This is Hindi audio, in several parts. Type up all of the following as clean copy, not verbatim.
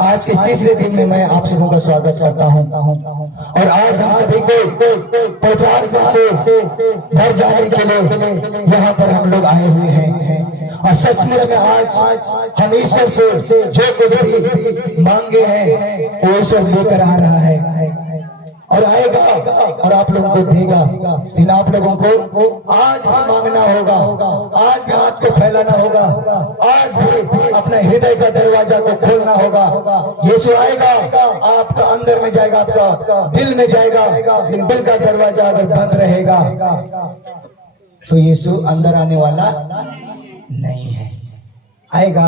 आज के तीसरे दिन में मैं आप सबों का स्वागत करता हूं और आज हम सभी को पौत्रात्मा से भर जाने के लिए यहाँ पर हम लोग आए हुए हैं और सचमुच में आज हम ईश्वर से जो कुछ भी मांगे हैं वो ईश्वर लेकर आ रहा है और आएगा और आप लोगों को देगा। लेकिन आप लोगों को आज भी मांगना होगा, आज भी हाथ को फैलाना होगा, आज भी अपने हृदय का दरवाजा को खोलना होगा। यीशु आएगा, आपका अंदर में जाएगा, आपका दिल में जाएगा, लेकिन दिल का दरवाजा अगर बंद रहेगा तो यीशु अंदर आने वाला नहीं है। आएगा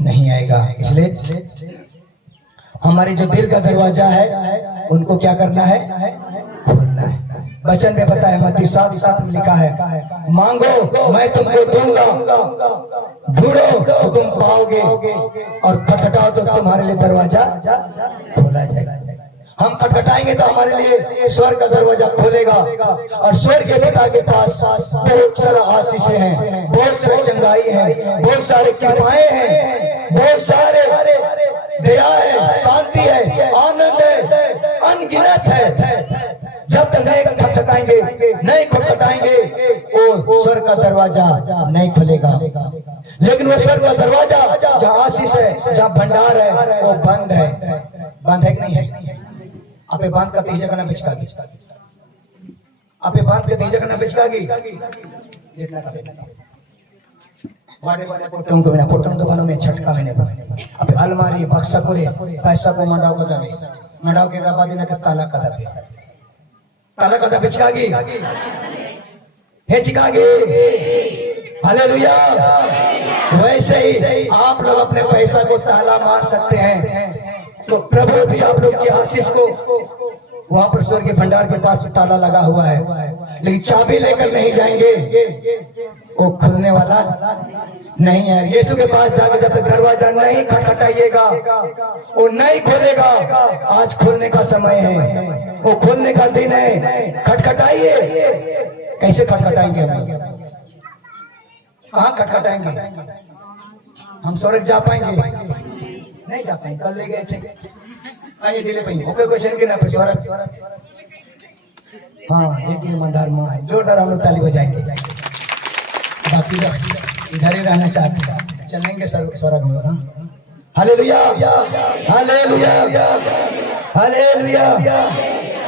नहीं आएगा। इसलिए हमारे जो दिल का दरवाजा है उनको क्या करना है? खोलना है। वचन में पता है, मत्ती 7:7 में लिखा है, मांगो मैं तुमको दूंगा, ढूंढो तो तुम पाओगे और खटखटाओ तो तुम्हारे लिए दरवाजा खोला जाएगा। हम खटखटाएंगे तो हमारे लिए स्वर्ग का दरवाजा खोलेगा और स्वर्ग के पिता के पास बहुत सारा आशीषें हैं, बहुत सारे चंगाई है, बहुत सारे कृपाएं हैं, बहुत सारे दया है, शांति है, आनंद है, अनगिनत है। जब तक नहीं खटखटाएंगे, नहीं खटखटाएंगे वो स्वर्ग का दरवाजा नहीं खुलेगा। लेकिन वो स्वर्ग का दरवाजा जहाँ आशीष है, जहाँ भंडार है, वो बंद है। बंद है कि नहीं है? आपे बांध का तेज करना बिचका दी, आपे बांध के तेज करना बिचका दी। इतना का बड़े-बड़े पोटम को बिना पोटम दुकानों में झटका में नहीं। अब अलमारी बक्सा पूरे पैसा को मंडाव कर दे, मंडाव के बाद इन्हें ताला कर दे, ताला कर दे बिचका गी, हे चिका गी। हालेलुया। वैसे ही आप लोग अपने पैसा को ताला मार सकते हैं तो प्रभु भी आप लोग की आशीष को, वहां पर स्वर्ग के भंडार के पास ताला लगा हुआ है, लेकिन चाबी लेकर नहीं जाएंगे, वो खुलने वाला नहीं है। यीशु के पास जाके जब तक दरवाजा नहीं खटखटाइएगा वो नहीं खोलेगा। आज खोलने का समय है, वो खोलने का दिन है। खटखटाइए। कैसे खटखटाएंगे हम लोग? कहाँ खटखटाएंगे? हम स्वर्ग जा पाएंगे? नहीं जा पाएंगे। कल ले गए थे आइए दिले पाएंगे ओके क्वेश्चन के ना स्वर्ग। हाँ, एक ईमानदार माँ है, जोरदार हम लोग ताली बजाएंगे। बाकी इधर ही रहना चाहते हैं, चलेंगे स्वर्ग में। Hallelujah, hallelujah, hallelujah.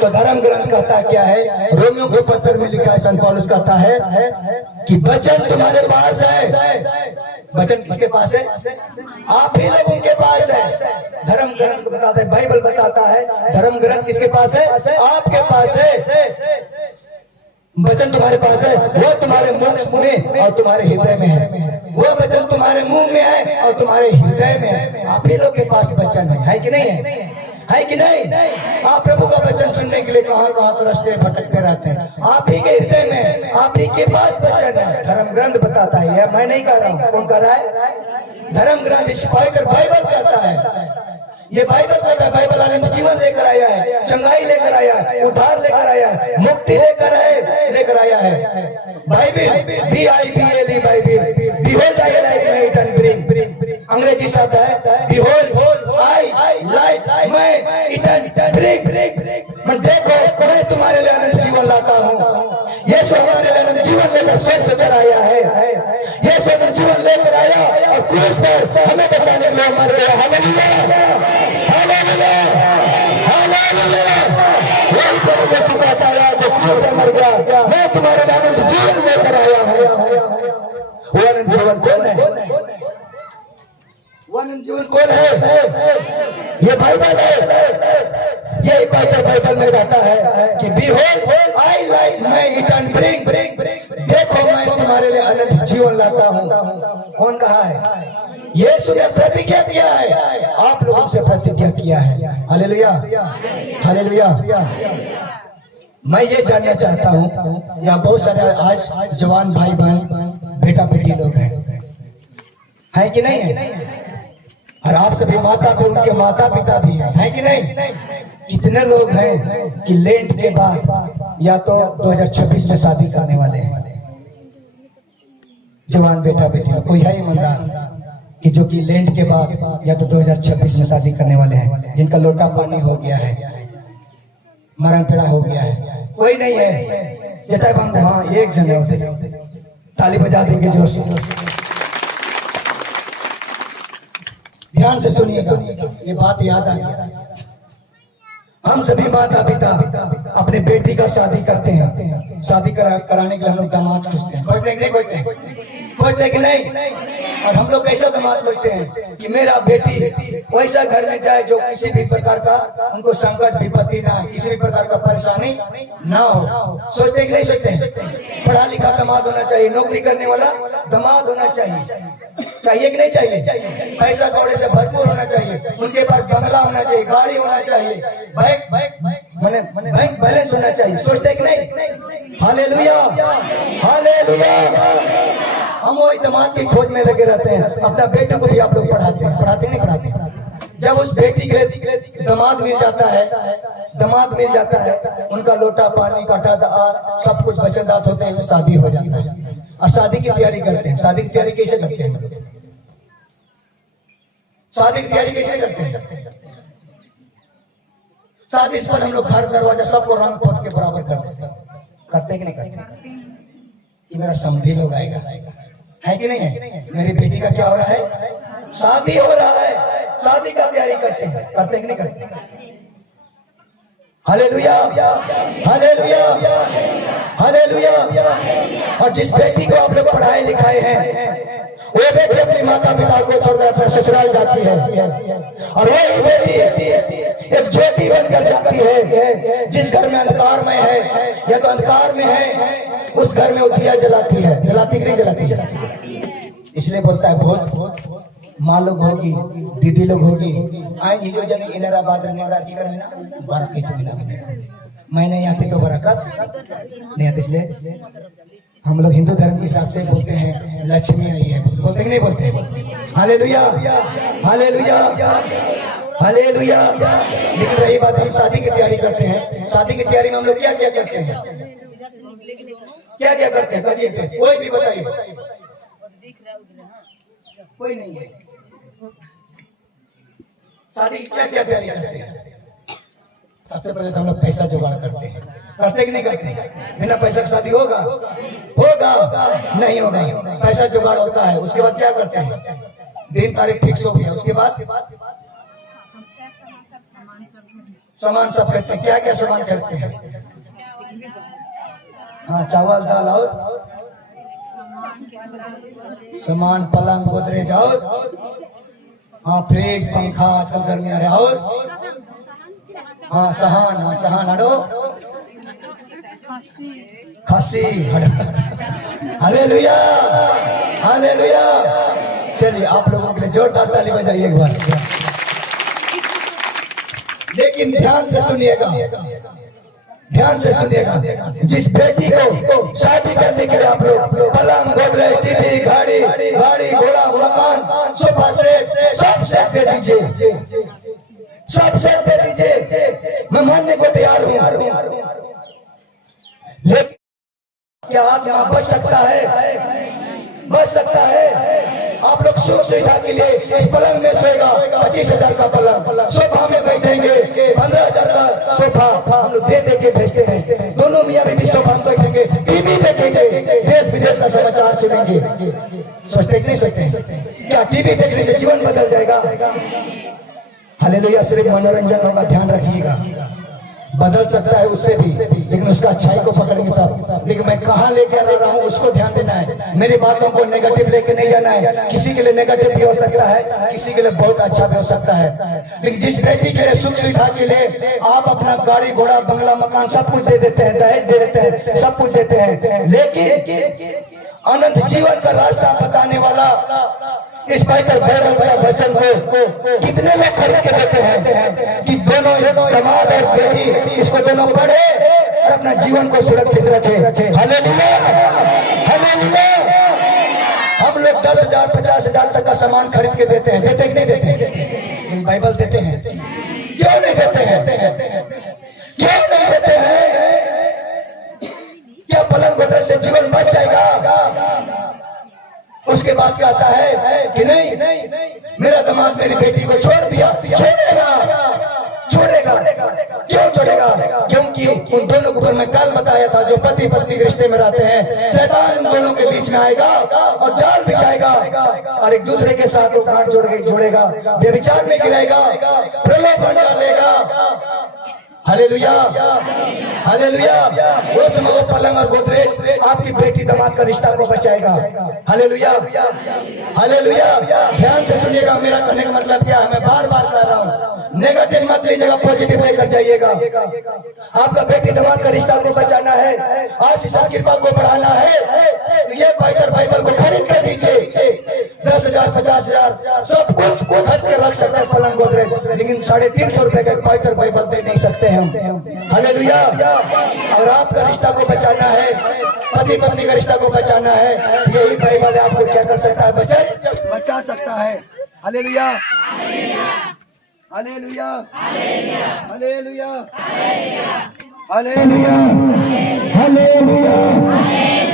तो धर्म ग्रंथ कहता है क्या है? रोमियो के पत्र में लिखा है, संत पौलुस कहता है कि वचन तुम्हारे पास है। वचन किसके पास है? आप ही लोगों के पास है। धर्म ग्रंथ को बताता है, बाइबल बताता है, धर्म ग्रंथ किसके पास है? आपके पास है। वचन तुम्हारे पास है, वो तुम्हारे मुख में और तुम्हारे हृदय में है। वो वचन तुम्हारे मुंह में है और तुम्हारे हृदय में है। आप ही लोग के पास वचन है कि नहीं है? है कि नहीं? आप प्रभु का वचन सुनने के लिए कहाँ कहाँ तो रास्ते भटकते रहते हैं। आप ही के हृदय में, आप ही के पास वचन है। धर्म ग्रंथ बताता है, यह मैं नहीं कह रहा हूँ। कौन कह रहा है? धर्म ग्रंथ स्पष्ट बाइबल कहता है। ये बाइबल कहता है, बाइबल आने में जीवन लेकर आया है, चंगाई लेकर आया है, उद्धार लेकर आया है, मुक्ति लेकर आया है। Bible BIBLE Bible, behold I like and bring। अंग्रेजी शब्द है behold I like मैं इटन ब्रिंग। मैं देखो मैं तुम्हारे लिए अनंत जीवन लाता हूँ। यीशु हमारे लिए अनंत जीवन लेकर स्वर्ग से आया है। यीशु अनंत जीवन लेकर आया और क्रूस पर हमें बचाने के लिए मर गया। Hallelujah, hallelujah, hallelujah. वही प्रभु यीशु कहता है जो क्रूस पर मर गया, मैं तुम्हारे लिए अनंत जीवन लेकर आया हूँ। वो अनंत जीवन कौन है? वो अनंत जीवन कौन है? ये बाइबल है। यही बाइबल में कहता है कि behold I like मैं इटर्न ब्रिंग। देखो मैं तुम्हारे लिए अनंत जीवन लाता हूँ। कौन कहा है? यीशु ने प्रतिज्ञा किया है, आप लोगों से प्रतिज्ञा किया है। Hallelujah, hallelujah. मैं ये जानना चाहता हूँ, यहाँ बहुत सारे आज जवान भाई बहन बेटा बेटी लोग हैं, कि नहीं है? और आप सभी माता भी, उनके माता पिता भी हैं, कि नहीं? कितने लोग हैं कि लेंट के बाद या तो 2026 में शादी करने वाले हैं? जवान बेटा बेटी कोई है ईमानदार? कि जो कि लैंड के बाद या तो 2026 में शादी करने वाले हैं, जिनका लोटा पानी हो गया है, मरण पेड़ा हो गया है, कोई नहीं है जता बंद। हाँ एक जन होते, ताली बजा देंगे जोश। ध्यान से सुनिएगा, ये बात याद आ गया। हम सभी माता पिता अपने बेटी का शादी करते हैं, शादी कराने के लिए हम लोग दामाद खोजते हैं, खोजते नहीं खोजते कि नहीं। और हम लोग कैसा दामाद खोजते हैं कि मेरा बेटी वैसा घर में जाए जो किसी भी प्रकार का उनको संकट विपत्ति ना, किसी भी प्रकार का परेशानी ना हो। सोचते कि नहीं सोचते? पढ़ा लिखा दामाद होना चाहिए, नौकरी करने वाला दामाद होना चाहिए, चाहिए कि नहीं चाहिए? पैसा कौड़े से भरपूर होना चाहिए, उनके पास बंगला होना चाहिए, गाड़ी होना चाहिए, बैंक बैलेंस होना चाहिए। सोचते कि नहीं? Hallelujah hallelujah. हम वही दामाद की खोज में लगे रहते हैं। अपना बेटे को भी आप लोग पढ़ाते हैं, पढ़ाते नहीं पढ़ाते? जब उस बेटी के दामाद मिल जाता है, उनका लोटा पानी काटा सब कुछ वचनदात होते हैं, शादी हो जाता है। और शादी की तैयारी करते हैं। शादी की तैयारी कैसे करते हैं? शादी की तैयारी कैसे करते हैं? शादी पर हम लोग घर दरवाजा सबको रंग पोत के बराबर कर देते हैं। करते कि नहीं करते? कि मेरा समधी लोग आएगा, है कि नहीं है? मेरी बेटी का क्या हो रहा है? शादी हो रहा है, शादी का तैयारी करते हैं, करते कि नहीं करते? Hallelujah hallelujah hallelujah. और जिस बेटी को आप लोग पढ़ाए लिखाए हैं, वो बेटी अपनी माता पिता को छोड़कर अपने ससुराल जाती है, और वही बेटी एक ज्योति बनकर जाती है। जिस घर में अंधकार में है या तो अंधकार में है, उस घर में वो दिया जलाती है। जलाती कि नहीं जलाती? इसलिए बोलता है बहुत माँ लोग होगी, दीदी लोग होगी, आएंगी जो जन इनराबाद ना बरकत मिला। मैं नहीं आती तो बरकत नहीं आती। इसलिए हम लोग हिंदू धर्म के हिसाब से बोलते हैं लक्ष्मी आई है, बोलते नहीं बोलते? Hallelujah hallelujah hallelujah. लेकिन रही बात, हम शादी की तैयारी करते हैं। शादी की तैयारी में हम लोग क्या क्या करते हैं? क्या क्या करते हैं? कहिए, कोई भी बताइए। कोई नहीं है। शादी की क्या क्या तैयारी करते हैं? सबसे पहले तो हम लोग पैसा जुगाड़ करते हैं। करते कि नहीं करते? बिना पैसा की शादी होगा? नहीं होगा। पैसा जुगाड़ होता है। उसके बाद क्या करते हैं? दिन तारीख फिक्स हो गया, उसके बाद सामान सब करते हैं। क्या क्या सामान करते हैं? हाँ, चावल दाल और सामान, पलंग गोदरेज और हाँ फ्रिज पंखा, आजकल गर्मी आ रहा है, और हाँ सहान हटो, खस्सी हालेलुया हालेलुया। चलिए आप लोगों के लिए जोरदार ताली बजाइए एक बार। लेकिन ध्यान से सुनिएगा, जिस बेटी को शादी करने के लिए आप लोग पलंग गोदरेज टीवी गाड़ी घोड़ा मकान सोफा सेट सब सेट दे दीजिए, सब सेट दे दीजिए, मैं मानने को तैयार हूँ। लेकिन क्या आत्मा बच सकता है? आप लोग सुख सुविधा के लिए इस पलंग में सोएगा, 25,000 का पलंग, सोफा में बैठेंगे, 15,000 का सोफा हम लोग दे के भेजते हैं। दोनों मियाँ बीवी सोफा में बैठेंगे, टीवी देखेंगे, देश विदेश का समाचार सुनेंगे। सोचते कि नहीं सोचते? क्या टीवी देखने से जीवन बदल जाएगा? हालेलुया। सिर्फ मनोरंजन होगा, ध्यान रखिएगा। बदल सकता है उससे भी, लेकिन उसका अच्छाई को पकड़ेंगे तब। लेकिन मैं कहाँ लेके आ रहा हूँ उसको ध्यान देना है। मेरी बातों को नेगेटिव लेके नहीं जाना है। किसी के लिए नेगेटिव भी हो सकता है, किसी के लिए बहुत अच्छा भी हो सकता है। लेकिन जिस बेटी के लिए सुख सुविधा के लिए आप अपना गाड़ी घोड़ा बंगला मकान सब कुछ दे देते हैं, दहेज दे देते हैं, सब कुछ देते हैं, लेकिन अनंत जीवन का रास्ता बताने वाला इस बाइबल का वचन को कितने लोग खरीद के देते हैं कि दोनों दामाद और बेटी इसको दोनों पढ़े और अपना जीवन को सुरक्षित रखे। Hallelujah hallelujah. हम लोग 10,000 50,000 तक का सामान खरीद के देते हैं, देते कि नहीं देते? बाइबल देते हैं, क्यों नहीं देते हैं? क्यों नहीं देते हैं? क्या पलंग गोदरेज से जीवन बच जाएगा? उसके बाद क्या आता है कि नहीं मेरी बेटी को छोड़ दिया, छोड़ेगा, छोड़ेगा। क्यों छोड़ेगा? क्योंकि उन दोनों के ऊपर मैं कल बताया था, जो पति पत्नी के रिश्ते में रहते हैं, शैतान उन दोनों के बीच में आएगा और जाल बिछाएगा और एक दूसरे के साथ वो गांठ जोड़ेगा, व्यभिचार में गिराएगा, प्रलोभन डालेगा। Hallelujah, hallelujah. वो समय वो पलंग और गोदरेज आपकी बेटी दामाद का रिश्ता को बचाएगा। Hallelujah, hallelujah. ध्यान से सुनिएगा, मेरा कहने का मतलब क्या है, मैं बार बार कह रहा हूँ, नेगेटिव मत लीजिएगा, पॉजिटिव लेकर जाइएगा। आपका बेटी दामाद का रिश्ता को बचाना है, आशीष कृपा को बढ़ाना है, तो ये पवित्र बाइबल को खरीद कर दीजिए। 10,000 50,000 सब कुछ खरीद के रख सकते हैं पलंग गोदरेज, लेकिन 350 रुपए का पवित्र बाइबल दे नहीं सकते हम। हालेलुया। और आपका रिश्ता को बचाना है, पति पत्नी का रिश्ता को बचाना है, यही बाइबल आपको क्या कर सकता है, बचा सकता है। Hallelujah, hallelujah, hallelujah, hallelujah, hallelujah.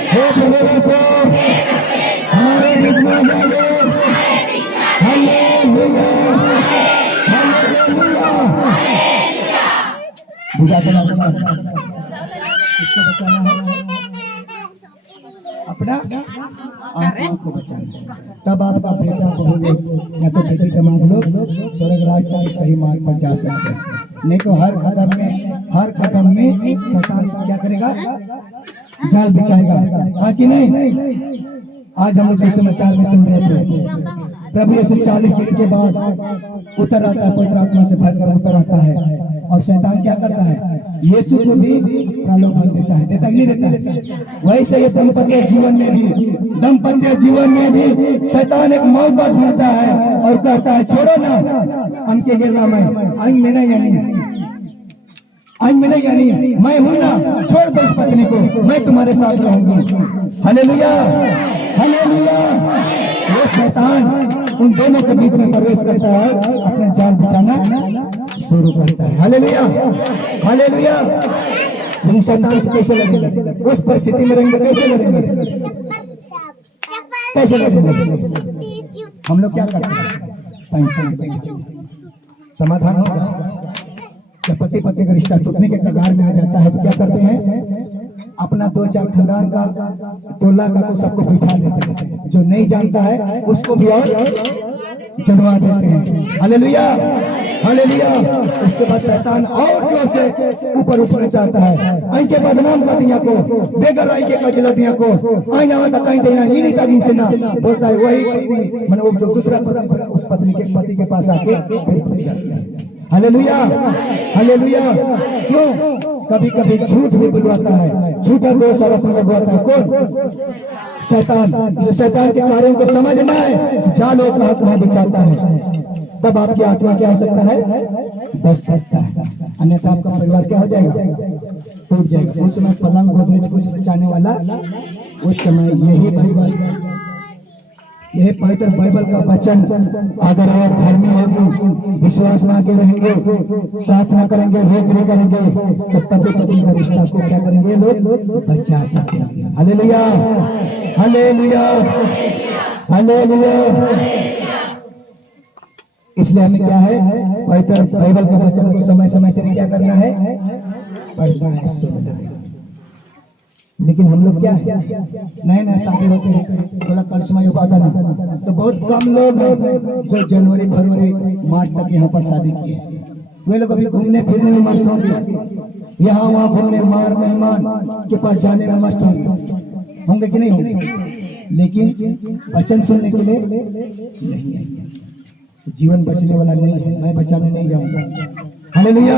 हे परमेश्वर, हमारे बीच में जाओ। Hallelujah, hallelujah. बुझा के नाम किसको बचाना है? अपना आत्मा को बचाना है। तब आपका बेटा बहू लोग या तो बेटी दामाद लोग स्वर्ग राज का सही मार्ग पर जा सकते हैं। नहीं तो हर कदम में शैतान क्या करेगा? जाल बिछाएगा। हाँ कि नहीं? आज हम लोग सुसमाचार में सुन रहे थे, प्रभु यीशु 40 दिन के बाद उतर आता है, पवित्र आत्मा से भरकर उतर आता है, और शैतान क्या करता है? यीशु को भी प्रलोभन देता है, देता नहीं देता है? वैसे ये दाम्पत्य जीवन में भी शैतान एक मौका ढूंढता है और कहता है, छोड़ो ना, हमके गिरना मैं अंग में नहीं, यानी मैं हूं ना, छोड़ दो इस पत्नी को, मैं तुम्हारे साथ रहूंगी। Hallelujah, hallelujah. वो शैतान उन दोनों के बीच में प्रवेश करता है, अपने जाल बिछाना शुरू करता है। Hallelujah, hallelujah. लेकिन शैतान से कैसे लड़ेंगे? उस परिस्थिति में रहेंगे, कैसे लड़ेंगे? कैसे लड़ेंगे? हम लोग क्या करते हैं? समाधान होगा। जब पति पत्नी का रिश्ता टूटने के कगार में आ जाता है तो क्या करते हैं? अपना 2-4 खानदान का, टोला का, तो सबको बिठा देते हैं, जो नहीं जानता है उसको भी और जनवा देते हैं। Hallelujah, hallelujah. उसके बाद शैतान और जोर से ऊपर उठना चाहता है, इनके बदनाम कर दिया को, बेगर आई के कजला दिया को, आई ना तो कहीं देना ही नहीं था, जिनसे ना बोलता है वही मैंने वो जो दूसरा पत्नी उस पत्नी के पति के पास आके फिर फंस जाती है। Hallelujah, hallelujah. क्यों? कभी कभी झूठ भी बुलवाता है, झूठा दोष आरोप लगवाता है। कौन? शैतान। शैतान के कार्यों को समझना है, जालों कहाँ बिछाता है, तब आपकी आत्मा क्या हो सकता है? बच सकता है, अन्यथा आपका परिवार क्या हो जाएगा? टूट जाएगा। उस समय पलंग गोदरेज कुछ बचाने वाला उस समय यही बाइबल, यह पवित्र बाइबल का वचन अगर आप धर्मी होंगे, विश्वास में आगे रहेंगे, प्रार्थना करेंगे, रोज नहीं करेंगे, तो पति पत्नी का रिश्ता को क्या करेंगे? लोग बचा सकेंगे। Hallelujah, hallelujah, hallelujah. इसलिए हमें क्या है? पवित्र बाइबल का वचन को समय समय से क्या करना है? पढ़ना है, सुनना है। लेकिन हम लोग क्या है? नए शादी होते हैं, थोड़ा करिश्मा हो पाता ना, तो बहुत कम लोग हैं जो जनवरी फरवरी मार्च तक यहाँ पर शादी किए। वे लोग अभी घूमने फिरने में मस्त होंगे, यहाँ वहाँ घूमने, मार मेहमान के पास जाने में मस्त होंगे कि नहीं होंगे? लेकिन वचन सुनने के लिए नहीं आएंगे। जीवन बचने वाला नहीं है, मैं बचाने नहीं जाऊंगा। Hallelujah,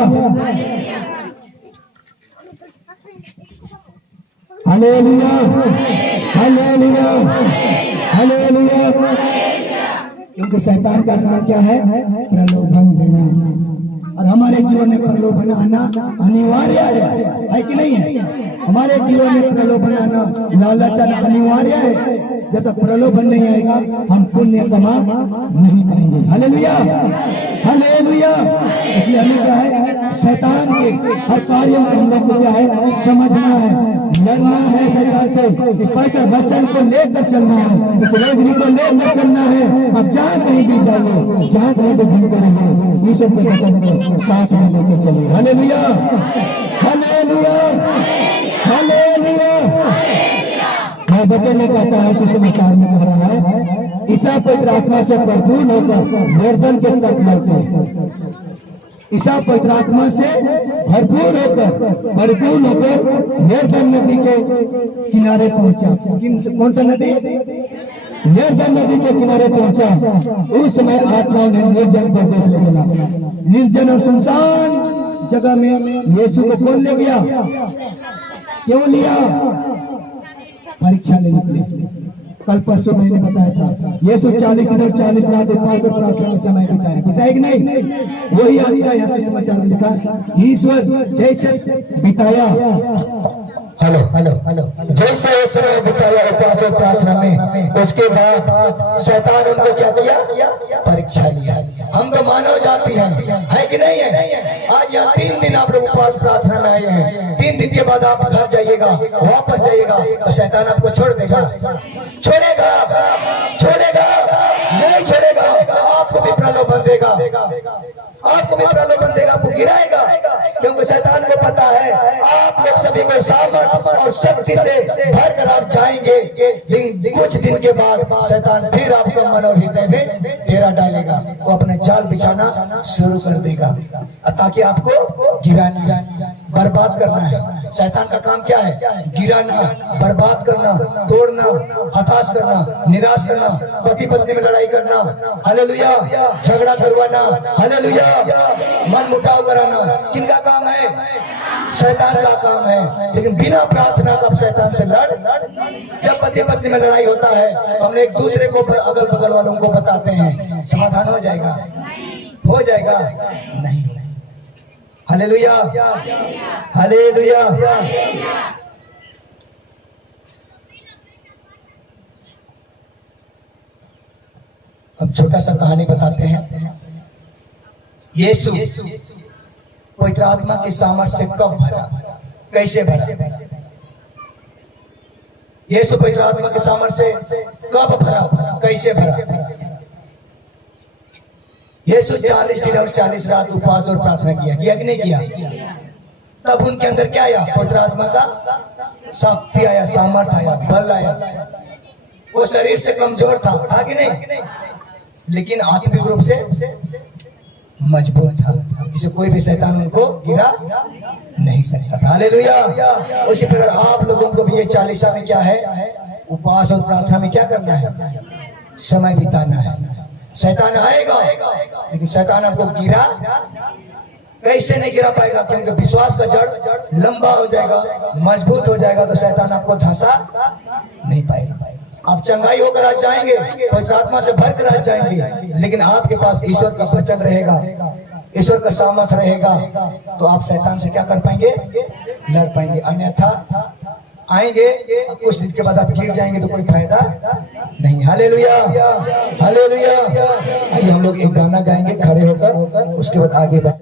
hallelujah, hallelujah, hallelujah. क्योंकि शैतान का काम क्या है? प्रलोभन देना। और हमारे जीवन में प्रलोभन आना अनिवार्य है कि नहीं है? हमारे जीवन में प्रलोभन आना, लालच आना अनिवार्य है। जब तक प्रलोभन नहीं आएगा हम पुण्य कमा नहीं पाएंगे। Hallelujah, hallelujah. इसलिए हमें क्या है, शैतान के हर कार्य को हम लोग को क्या है, समझना है, लड़ना है शैतान से। इस पर वचन को लेकर चलना है, इस रोशनी को लेकर चलना है। अब जहाँ कहीं भी जाइए, जहाँ कहीं भी घूमते रहिए, ईश्वर के वचन को साथ में लेकर चलिए। Hallelujah, hallelujah, hallelujah. मैं वचन में कहता है, सुसमाचार में कह रहा है, ईसा पवित्र आत्मा से भरपूर होकर गर्दन के तक बढ़ते। ईसा पवित्र आत्मा से भरपूर होकर यरदन नदी के किनारे पहुंचा। कौन सा नदी? यरदन नदी के किनारे पहुंचा। उस समय आत्मा ने निर्जन प्रदेश ले चला। निर्जन और सुनसान जगह में यीशु को कौन ले गया? क्यों लिया? परीक्षा लेने के लिए। कल परसों मैंने बताया था, यीशु 40 दिन और 40 रात उपवास और प्रार्थना में समय बिताया कि नहीं? वही आज का यहाँ से समाचार में लिखा, ईश्वर जैसे बिताया, हेलो हेलो हेलो, जैसे वो समय बिताया उपवास और प्रार्थना में, उसके बाद शैतान उनको क्या किया? परीक्षा लिया। हम तो मानव जाति है कि नहीं है? आज यहाँ 3 दिन आप लोग उपवास प्रार्थना में आए हैं। 3 दिन के बाद आप घर जाइएगा, वापस जाइएगा, तो शैतान आपको छोड़ देगा? छोड़ेगा? छोड़ेगा? नहीं छोड़ेगा। आपको भी प्रलोभन देगा, आपको भी प्रलोभन देगा, आपको गिराएगा, क्योंकि शैतान को पता है आप लोग सभी को सामर्थ और शक्ति से भर कर आप जाएंगे। लेकिन कुछ दिन के बाद शैतान फिर आपका मन और हृदय में डेरा डालेगा, वो अपने जाल बिछाना शुरू कर देगा, ताकि आपको गिराना, बर्बाद करना है। शैतान का काम क्या है? गिराना, बर्बाद करना, तोड़ना, हताश करना, निराश करना, पति पत्नी में लड़ाई करना, हालेलुया, झगड़ा करवाना, हालेलुया, मन मुटाव कराना। किनका काम है? शैतान का काम है। लेकिन बिना प्रार्थना का शैतान से लड़, जब पति पत्नी में लड़ाई होता है, हम एक दूसरे को अगल बगल वालों को बताते हैं, समाधान हो जाएगा? हो जाएगा? नहीं। Hallelujah, hallelujah. अब छोटा सा कहानी बताते हैं। यीशु पवित्र आत्मा की सामर्थ से कब भरा, कैसे भरा? यीशु पवित्र आत्मा की सामर्थ से कब भरा, कैसे भरा? यीशु 40 दिन और 40 रात उपवास और प्रार्थना किया कि नहीं किया? तब उनके अंदर क्या आया? पवित्र आत्मा का शक्ति आया, सामर्थ आया, बल आया। वो शरीर से कमजोर था कि नहीं? लेकिन आत्मिक रूप से मजबूत था, जिसे कोई भी शैतान उनको गिरा नहीं सकता। हालेलुया। उसी प्रकार आप लोगों को भी ये 40 में क्या है? उपवास और प्रार्थना में क्या करना है? समय बिताना है। शैतान आएगा, लेकिन शैतान आपको गिरा कैसे नहीं गिरा पाएगा? क्योंकि विश्वास का जड़ लंबा हो जाएगा, मजबूत हो जाएगा, तो शैतान आपको धंसा नहीं पाएगा। आप चंगाई होकर आज जाएंगे, पवित्र आत्मा से भर कर आज जाएंगे, लेकिन आपके पास ईश्वर का वचन रहेगा, ईश्वर का सामर्थ रहेगा, तो आप शैतान से क्या कर पाएंगे? लड़ पाएंगे। अन्यथा आएंगे, कुछ दिन के बाद आप गिर जाएंगे तो कोई फायदा नहीं। Hallelujah, hallelujah. आइए हम लोग एक गाना गाएंगे खड़े होकर, उसके बाद आगे बढ़